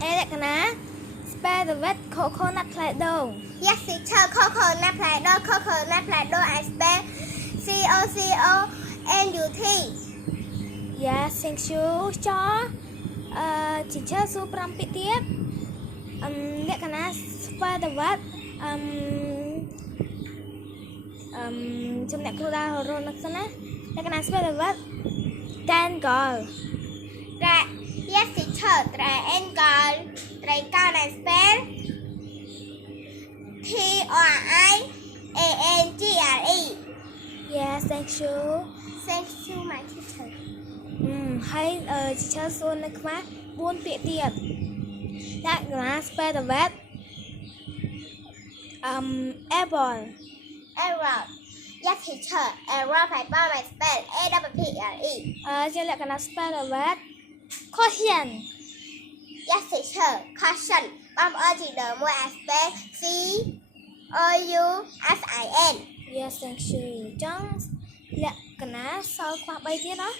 lẽ cái ná spell the word coconut play dong. Yes, teacher. Coconut play-doh. Coconut play-doh. I spell COCONUT. Yeah, thank you cho teacher số 5 ពាក្យទៀតលក្ខណៈ spell the word ជំនះគ្រូដារនឹកសិនណាលក្ខណៈ spell the word tangle. Yes, teacher. Triangle. Triangle. I spell TRIANGLE. Yeah, thank you. Thank you, my teacher. ហើយteacher សួរនៅខ្វះ4ពាក្យទៀតលក្ខណៈ spell the word apple. Error. Yes, teacher. Error. Paper. I spell APPLE. ជាលក្ខណៈ spell the word caution. Yes, teacher. Caution. Bomb original. More I spell COUSIN. Yes, thank you. ចឹងលក្ខណៈសល់ខ្វះ3ទៀតណា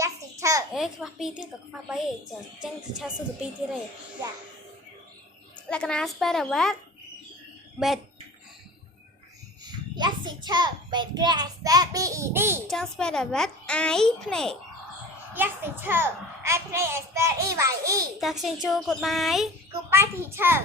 Yes, teacher. ខ្វះ2ទៀតក៏ខ្វះ3ឯងចឹង teacher សួរទៅ2ទៀតទេ Yeah. លក្ខណៈ spell the word bed. Yes, teacher. Bed. I spell BED. ចឹង spell the word eye ភ្នែក Yes, teacher. I play I spell EYE. តាខ្ញុំចូល goodbye. Goodbye, teacher.